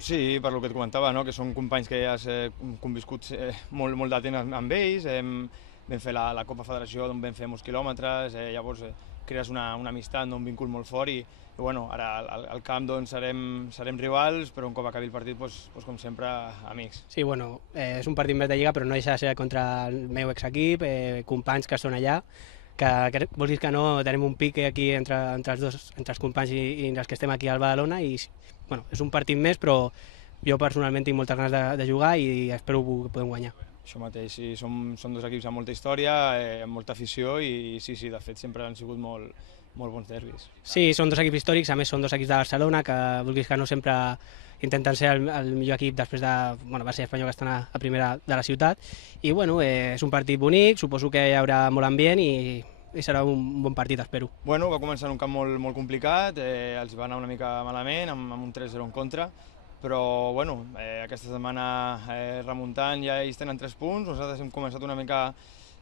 Sí, per lo que et comentava, no? Que són companys que ja has conviscut molt de temps amb ells, vam fer la Copa Federació d'on vam fer molts quilòmetres, llavors crees una amistat, no? Un vincul molt fort i bueno, ara al camp doncs, serem rivals, però un cop acabi el partit, doncs, com sempre, amics. Sí, bueno, és un partit més de Lliga, però no deixa de ser contra el meu exequip, companys que són allà, que vulguis que no, tenim un pic aquí entre els dos, entre els companys i els que estem aquí al Badalona, i bueno, és un partit més, però jo personalment tinc moltes ganes de jugar i espero que podem guanyar. Això mateix, sí, som dos equips amb molta història, amb molta afició i sí, de fet sempre han sigut molt bons derbis. Sí, són dos equips històrics, a més són dos equips de Barcelona, que vulguis que no sempre intenten ser el millor equip després de, bueno, va ser Espanyol que estan a primera de la ciutat, i bueno, és un partit bonic, suposo que hi haurà molt ambient i serà un bon partit, espero. Bueno, va començar en un camp molt complicat, els va anar una mica malament, amb un 3-0 en contra, però bueno, aquesta setmana remuntant, ja ells tenen 3 punts, nosaltres hem començat una mica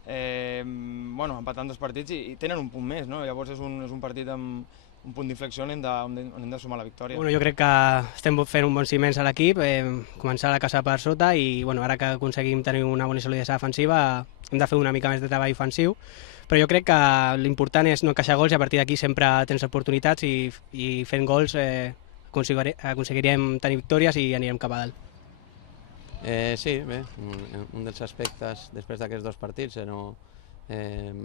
bueno, empatant 2 partits i tenen un punt més, no? Llavors és un partit amb un punt d'inflexió on hem de sumar la victòria. Bueno, jo crec que estem fent un bon ciments a l'equip, començar la casa per sota i bueno, ara que aconseguim tenir una bona solidesa defensiva hem de fer una mica més de treball ofensiu, però jo crec que l'important és no encaixar gols i a partir d'aquí sempre tens oportunitats i fent gols aconseguiríem tenir victòries i anirem cap a dalt. Sí, bé, un dels aspectes després d'aquests 2 partits no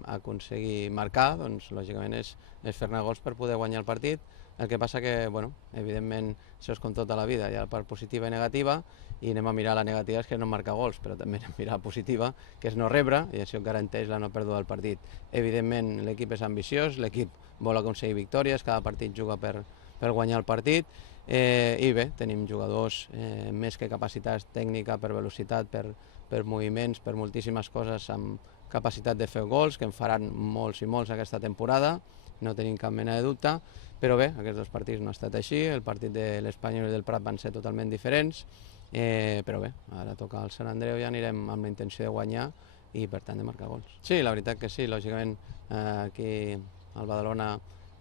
aconseguir marcar, doncs lògicament és fer-ne gols per poder guanyar el partit. El que passa que, bueno, evidentment, això és com tota la vida, hi ha la part positiva i negativa, i anem a mirar la negativa, és que no marcar gols, però també anem a mirar la positiva, que és no rebre, i això garanteix la no pèrdua del partit. Evidentment, l'equip és ambiciós, l'equip vol aconseguir victòries, cada partit juga per guanyar el partit, i bé, tenim jugadors més que capacitats tècnica, per velocitat, per moviments, per moltíssimes coses, amb capacitat de fer gols, que en faran molts i molts aquesta temporada, no tenim cap mena de dubte, però bé, aquests 2 partits no ha estat així, el partit de l'Espanyol i del Prat van ser totalment diferents, però bé, ara toca el Sant Andreu i anirem amb la intenció de guanyar i per tant de marcar gols. Sí, la veritat que sí, lògicament aquí al Badalona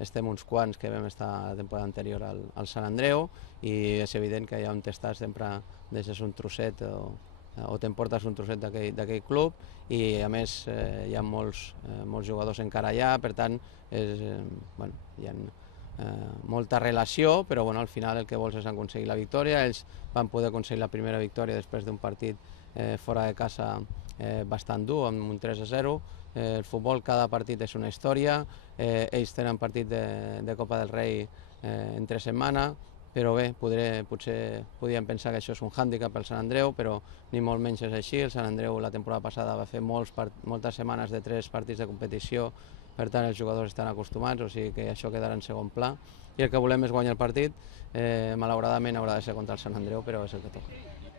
estem uns quants que vam estar la temporada anterior al Sant Andreu i és evident que allà on estàs sempre deixes un trosset o t'emportes un trosset d'aquell club i a més hi ha molts jugadors encara allà, per tant bueno, hi ha molta relació, però bueno, al final el que vols és aconseguir la victòria. Ells van poder aconseguir la primera victòria després d'un partit fora de casa bastant dur, amb un 3-0. El futbol, cada partit és una història, ells tenen partit de Copa del Rei entre setmana, però bé, potser podíem pensar que això és un hàndicap pel Sant Andreu, però ni molt menys és així. El Sant Andreu la temporada passada va fer moltes setmanes de 3 partits de competició, per tant els jugadors estan acostumats, o sigui que això quedarà en segon pla, i el que volem és guanyar el partit, malauradament haurà de ser contra el Sant Andreu, però és el que toca.